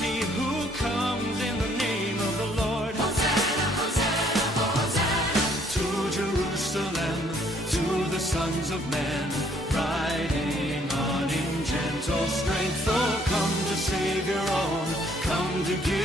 he who comes in the name of the Lord. Hosanna, Hosanna, Hosanna. To Jerusalem, to the sons of men, riding on in gentle strength. Oh, come to save your own, come to give